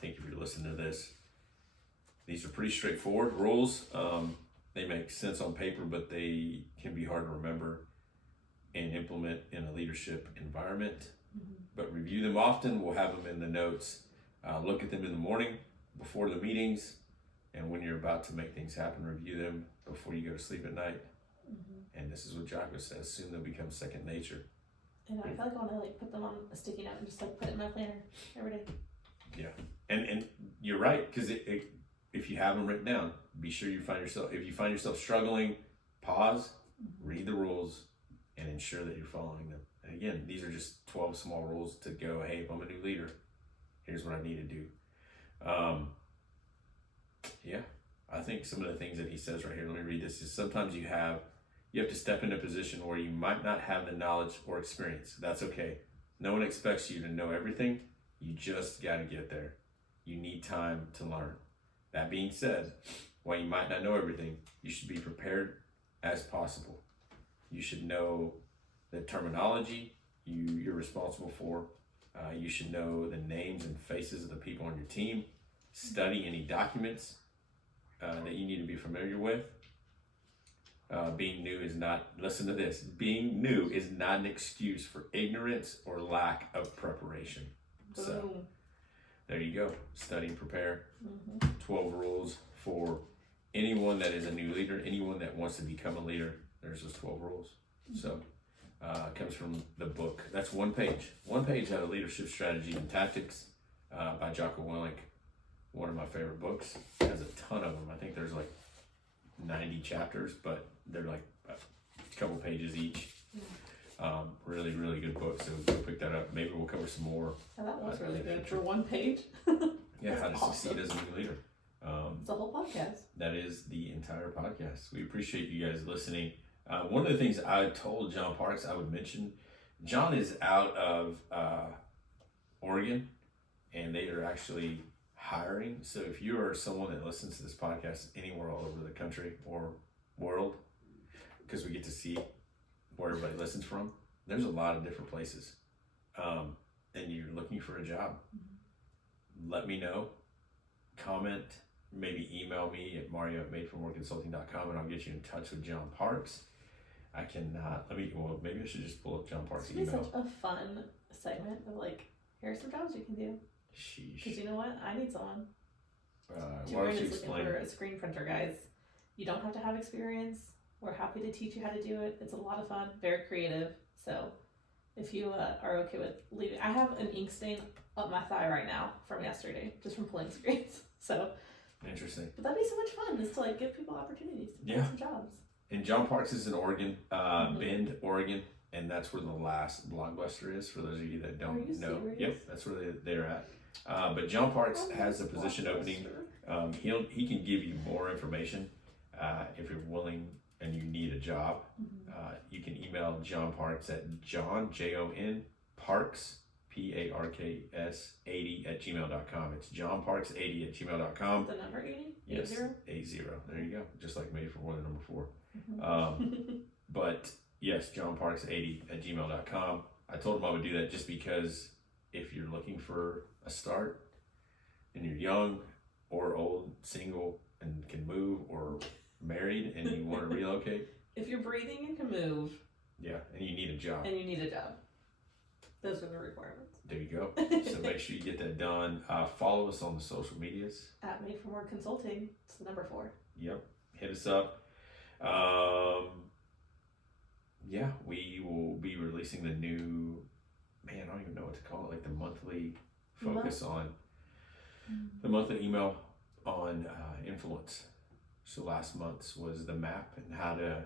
think if you're listening to this, these are pretty straightforward rules. They make sense on paper, but they can be hard to remember and implement in a leadership environment. But review them often. We'll have them in the notes. Look at them in the morning before the meetings, and when you're about to make things happen, review them before you go to sleep at night. And this is what Jocko says: soon they'll become second nature. And I feel like I want to like put them on a sticky note and just like put it in my planner every day. Yeah, and you're right, because if you have them written down, be sure you find yourself. If you find yourself struggling, pause, read the rules, and ensure that you're following them. And again, these are just 12 small rules to go. Hey, if I'm a new leader, here's what I need to do. Yeah, I think some of the things that he says right here. Let me read this. Is sometimes you have to step into a position where you might not have the knowledge or experience. That's okay. No one expects you to know everything. You just got to get there. You need time to learn. That being said, while you might not know everything, you should be prepared as possible. You should know the terminology you're responsible for. You should know the names and faces of the people on your team. Study any documents that you need to be familiar with. Being new is not, listen to this, being new is not an excuse for ignorance or lack of preparation. Boom. So there you go. Study and prepare. 12 rules for anyone that is a new leader, anyone that wants to become a leader. There's those 12 rules. So it comes from the book. That's one page. One page out of Leadership Strategy and Tactics by Jocko Willink. One of my favorite books. It has a ton of them. I think there's like 90 chapters, but they're like a couple pages each. Really, really good book. So go pick that up. Maybe we'll cover some more. And that was really good for one page. Yeah, how to awesome. succeed as a new leader. It's a whole podcast. That is the entire podcast. We appreciate you guys listening. One of the things I told John Parks I would mention, John is out of Oregon, and they are actually hiring. So if you are someone that listens to this podcast anywhere all over the country or world, because we get to see where everybody listens from, there's a lot of different places. And you're looking for a job, let me know. Comment, maybe email me at mario@madeformoreconsulting.com, and I'll get you in touch with John Parks. I cannot, maybe I should just pull up John Parks' It's gonna be email. such a fun segment of like, here's some jobs you can do. Sheesh. Because you know what? I need someone. Why Jordan don't you is looking explain? for a screen printer, guys. You don't have to have experience. We're happy to teach you how to do it. It's a lot of fun, very creative. So if you are okay with leaving, I have an ink stain up my thigh right now from yesterday, just from pulling screens. So, Interesting. but that'd be so much fun, is to like give people opportunities to get Yeah. some jobs. And John Parks is in Oregon, Bend, Oregon, and that's where the last Blockbuster is. For those of you that don't Are you know, serious? yep, that's where they're at. But John Parks has a position opening. He can give you more information if you're willing and you need a job. You can email John Parks at John Parks Parks 80@gmail.com. It's johnparks80@gmail.com. The number 80? Yes, 80? 80. There you go. Just like Made for More than number 4. But yes, johnparks80@gmail.com. I told him I would do that just because if you're looking for a start and you're young or old, single, and can move, or married and you want to relocate, If you're breathing and can move yeah, and you need a job, and you need a job, those are the requirements. there you go. So make sure you get that done. Follow us on the social medias. At Made for More Consulting, it's the number 4. Yep, hit us up. Yeah, we will be releasing the new, man, I don't even know what to call it, like the monthly focus on the monthly email on influence. So last month's was the map and how to,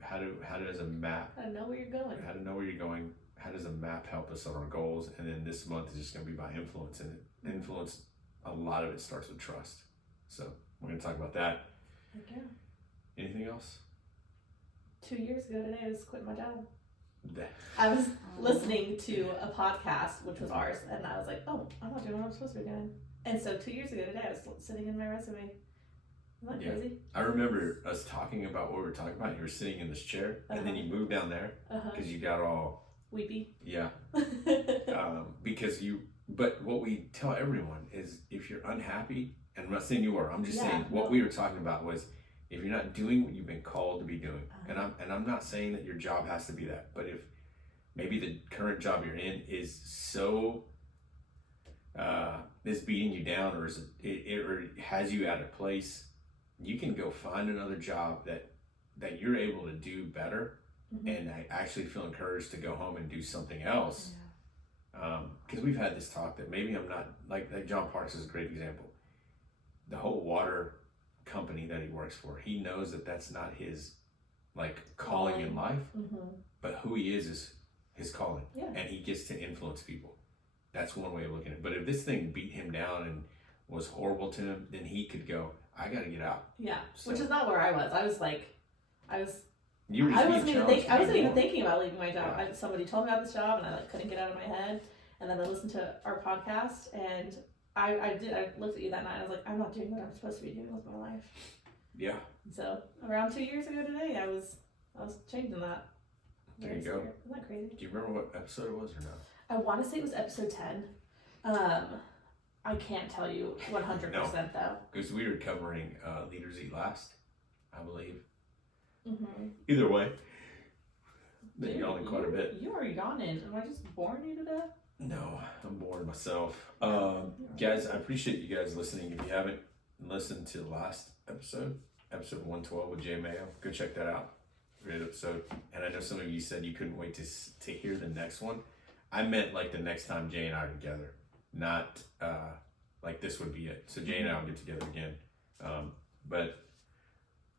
how does a map, I know where you're going. how to know where you're going, how does a map help us on our goals, and then this month is just going to be by influence, and influence, a lot of it starts with trust. So we're going to talk about that. Okay. Anything else? 2 years ago today, I was quitting my job. That- I was listening to a podcast, which was ours, and I was like, oh, I'm not doing what I'm supposed to be doing. And so 2 years ago today, I was sitting in my resume. Isn't that Yeah. crazy? I remember us talking about what we were talking about. You were sitting in this chair, and then you moved down there because you got all, Weepy. yeah. But what we tell everyone is if you're unhappy, and I'm not saying you are, I'm just saying what we were talking about was if you're not doing what you've been called to be doing, and I'm not saying that your job has to be that, but if maybe the current job you're in is so is beating you down, or or has you at a place, you can go find another job that that you're able to do better, Mhm. and I actually feel encouraged to go home and do something else. Because we've had this talk that maybe I'm not like John Parks is a great example. The whole water company that he works for, he knows that that's not his like calling in life, but who he is his calling, Yeah. and he gets to influence people. That's one way of looking at it. But if this thing beat him down and was horrible to him, then he could go, I got to get out. Yeah, So- which is not where I was. I was like, You were just I being wasn't even challenged to I be wasn't even more. thinking about leaving my job. Yeah. Somebody told me about this job, and I like couldn't get it out of my head. And then I listened to our podcast, and I looked at you that night. And I was like, I'm not doing what I'm supposed to be doing with my life. Yeah, And so around 2 years ago today, I was changing that. there you Very go. scary. Isn't that crazy? Do you remember what episode it was or no? I want to say it was episode 10. I can't tell you 100% though. Because we were covering Leaders Eat Last, I believe. Mm-hmm. Either way, been yawning quite a bit. You are yawning. Am I just boring you to death? No, I'm bored myself. Guys, I appreciate you guys listening. If you haven't listened to the last episode 112 with Jay Mayo, go check that out. Great episode. And I know some of you said you couldn't wait to hear the next one. I meant like the next time Jay and I are together, not like this would be it. So Jay and I will get together again. But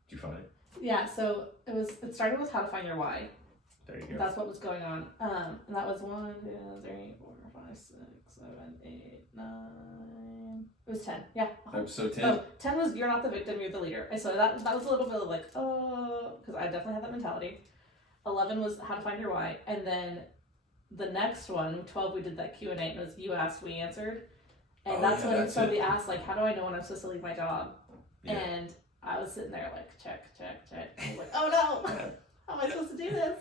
did you find it? Yeah, so it started with how to find your why. There you go. That's what was going on. And that was 1, 2, 3, 4, 5, 6, 7, 8, 9. It was 10. Yeah. Episode 10. Oh, 10 was you're not the victim, you're the leader. And so that was a little bit of like, because I definitely had that mentality. 11 was how to find your why. And then the next one, 12, we did that Q&A. And it was you asked, we answered. And Oh, that's yeah, when that's somebody it. asked, like, how do I know when I'm supposed to leave my job? Yeah. And I was sitting there like, check. I was like, oh no, how am I supposed to do this?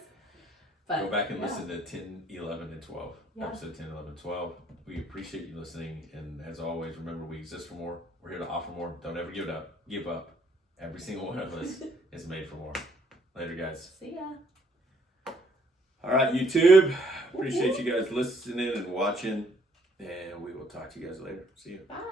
But Go back and yeah. listen to 10, 11, and 12. Yeah. Episode 10, 11, 12. We appreciate you listening. And as always, remember, we exist for more. We're here to offer more. Don't ever give up. Every single one of us is made for more. Later, guys. See ya. All right, YouTube. Appreciate you guys listening and watching. And we will talk to you guys later. See you. Bye.